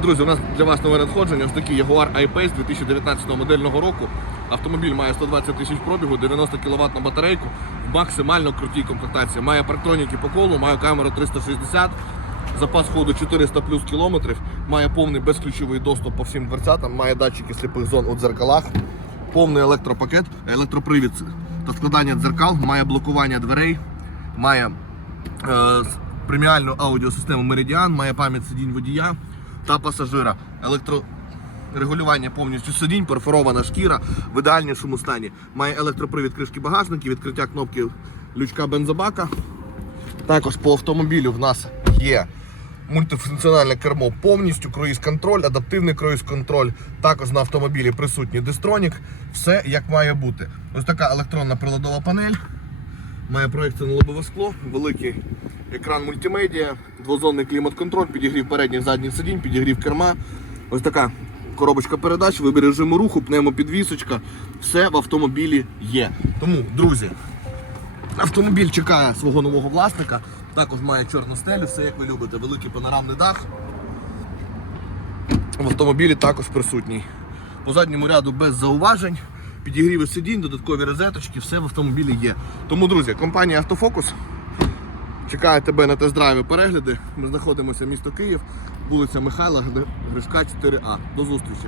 Друзі, у нас для вас нове надходження. Ось такий Jaguar I-Pace 2019 модельного року. Автомобіль має 120 тисяч пробігу, 90 кВт на батарейку, в максимально крутій комплектації. Має парктроніки по колу, має камеру 360, запас ходу 400 плюс кілометрів, має повний безключовий доступ по всім дверцятам, має датчики сліпих зон у дзеркалах, повний електропакет, електропривід та складання дзеркал, має блокування дверей, має е, преміальну аудіосистему Meridian, має пам'ять сидінь водія та пасажира. Електрорегулювання повністю сидінь, перфорована шкіра в ідеальнішому стані. Має електропривід кришки багажників, відкриття кнопки лючка бензобака. Також по автомобілю в нас є мультифункціональне кермо повністю, круїз-контроль, адаптивний круїз-контроль. Також на автомобілі присутній дистронік. Все як має бути. Ось така електронна приладова панель. Має проєкційне лобове скло, великий екран мультимедіа, двозонний клімат-контроль, підігрів передніх задніх сидінь, підігрів керма. Ось така коробочка передач, вибір режиму руху, пневмопідвісочка. Все в автомобілі є. Тому, друзі, автомобіль чекає свого нового власника. Також має чорну стелю, все як ви любите, великий панорамний дах. В автомобілі також присутній. По задньому ряду без зауважень, підігріви сидінь, додаткові розеточки, все в автомобілі є. Тому, друзі, компанія Автофокус чекає тебе на тест-драйві перегляди. Ми знаходимося в місто Київ, вулиця Михайла Гришка 4А. До зустрічі!